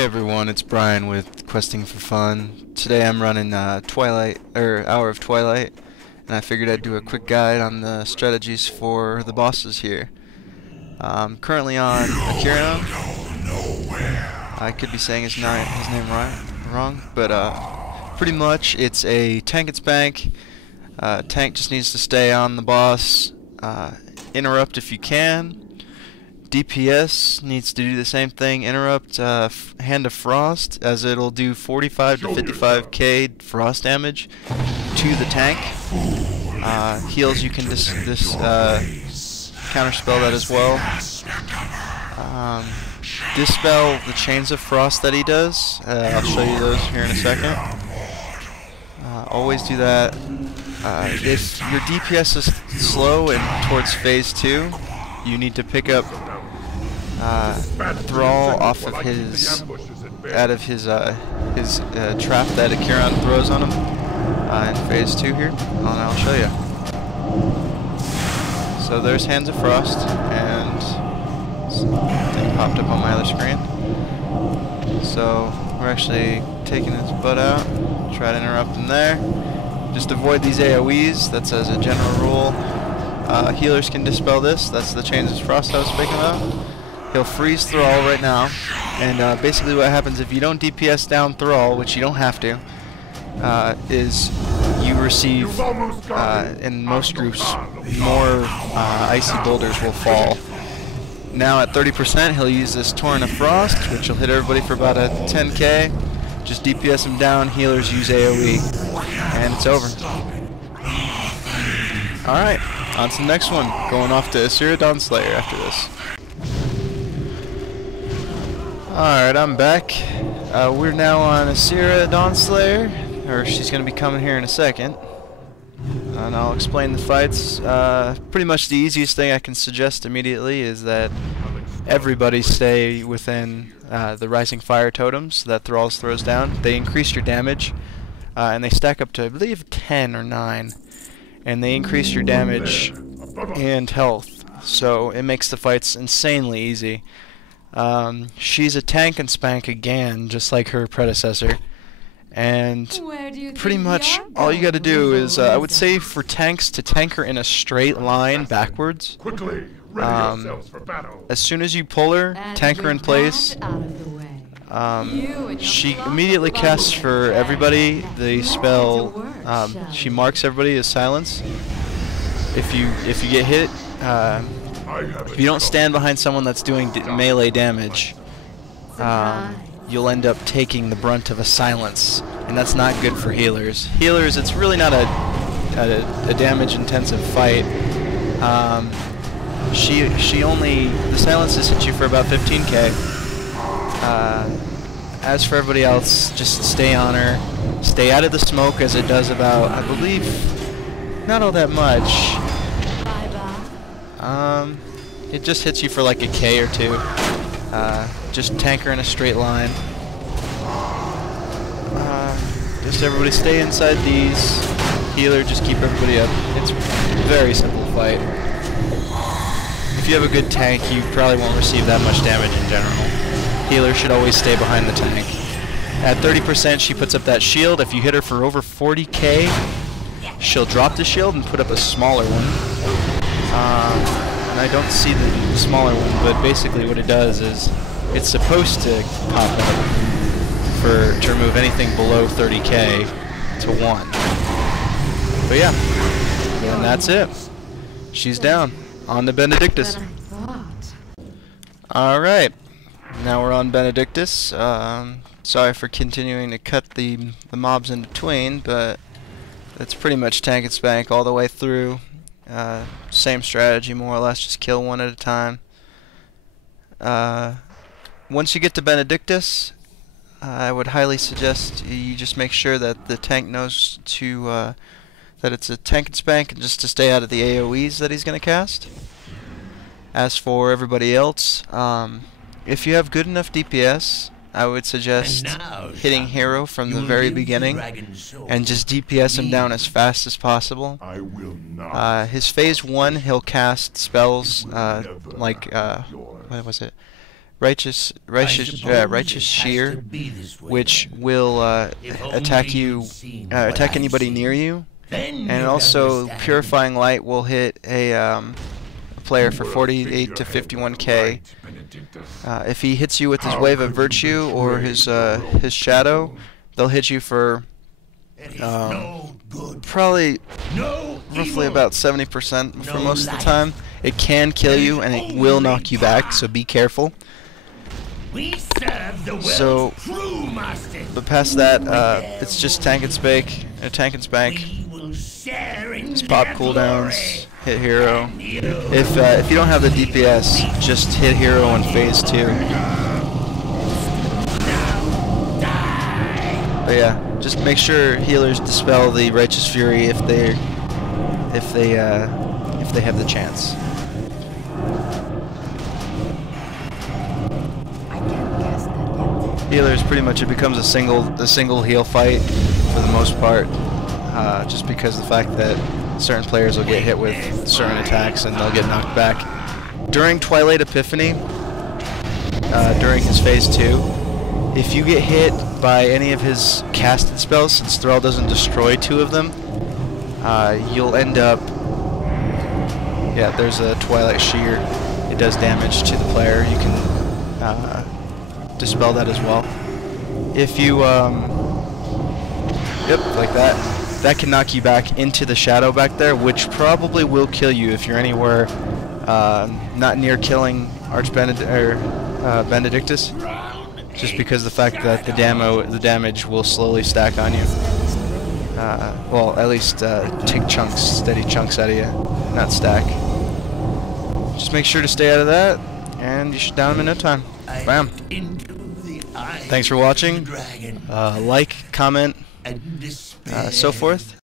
Hey everyone, it's Brian with Questing for Fun. Today I'm running Hour of Twilight, and I figured I'd do a quick guide on the strategies for the bosses here. I'm currently on Acurion. I could be saying his name wrong, but pretty much it's a tank and spank. Tank just needs to stay on the boss, interrupt if you can. DPS needs to do the same thing, interrupt Hand of Frost, as it'll do 45 to 55k frost damage to the tank. Heals, you can counterspell that as well. Dispel the chains of frost that he does. I'll show you those here in a second. Always do that. If your DPS is slow and towards phase 2, you need to pick up Thrall off of his trap that Acurion throws on him in phase 2 here, and I'll show you. So there's Hands of Frost, and something popped up on my other screen. So we're actually taking his butt out. Try to interrupt him there. Just avoid these AoEs. That's as a general rule. Healers can dispel this. That's the Chains of Frost I was speaking about. He'll freeze Thrall right now, and basically what happens if you don't DPS down Thrall, which you don't have to, is you receive, in most groups, more icy boulders will fall. Now at 30%, he'll use this Torrent of Frost, which will hit everybody for about a 10k. Just DPS him down, healers use AoE, and it's over. Alright, on to the next one. Going off to Asira Dawnslayer after this. Alright, I'm back. We're now on Asira Dawnslayer, or she's going to be coming here in a second. And I'll explain the fights. Pretty much the easiest thing I can suggest immediately is that everybody stay within the Rising Fire totems that Thralls throws down. They increase your damage, and they stack up to, I believe, 10 or 9. And they increase your damage and health, so it makes the fights insanely easy. She's a tank and spank again, just like her predecessor, and pretty much all you gotta do is, I would say for tanks, to tank her in a straight line backwards. As soon as you pull her, tank her in place, she immediately casts for everybody the spell, she marks everybody as silence. If you get hit, if you don't stand behind someone that's doing melee damage, you'll end up taking the brunt of a silence, and that's not good for healers. Healers, it's really not a damage-intensive fight. The silences hit you for about 15k. As for everybody else, just stay on her. Stay out of the smoke, as it does about, I believe, not all that much. It just hits you for like a K or 2. Just tank her in a straight line. Just everybody stay inside these. Healer, just keep everybody up. It's a very simple fight. If you have a good tank, you probably won't receive that much damage in general. Healer should always stay behind the tank. At 30%, she puts up that shield. If you hit her for over 40k, she'll drop the shield and put up a smaller one. And I don't see the smaller one, but basically what it does is it's supposed to pop up to remove anything below 30k to 1. But yeah, and that's it. She's down. On to Benedictus. Alright, now we're on Benedictus. Sorry for continuing to cut the mobs in between, but it's pretty much tank and spank all the way through. Same strategy, more or less, just kill one at a time. Once you get to Benedictus, I would highly suggest you just make sure that the tank knows to that it's a tank and spank, and just to stay out of the AoEs that he's going to cast. As for everybody else, if you have good enough DPS, I would suggest hitting Hero from the very beginning and just DPS him down as fast as possible. His phase 1, he'll cast spells like, what was it? righteous shear, which will attack you, attack anybody near you, and also purifying light will hit a player for 48 to 51k. If he hits you with his wave of virtue or his shadow, they'll hit you for probably roughly about 70% for most of the time. It can kill you and it will knock you back, so be careful. So, but past that, it's just tank and spank, Just pop cooldowns, hit hero. If you don't have the DPS, just hit hero in phase 2. But yeah, just make sure healers dispel the Righteous Fury if they have the chance. Healers, pretty much it becomes a single heal fight for the most part, just because of the fact that certain players will get hit with certain attacks and they'll get knocked back. During Twilight Epiphany, during his phase 2, if you get hit by any of his casted spells, since Thrall doesn't destroy 2 of them, you'll end up, yeah, there's a Twilight Shear. It does damage to the player. You can dispel that as well. If you, yep, like that. That can knock you back into the shadow back there, which probably will kill you if you're anywhere not near killing Benedictus, just because of the fact that the damage will slowly stack on you. Well, at least take chunks, steady chunks out of you, not stack. Just make sure to stay out of that, and you should down him in no time. Bam. Thanks for watching. Like, comment, so forth.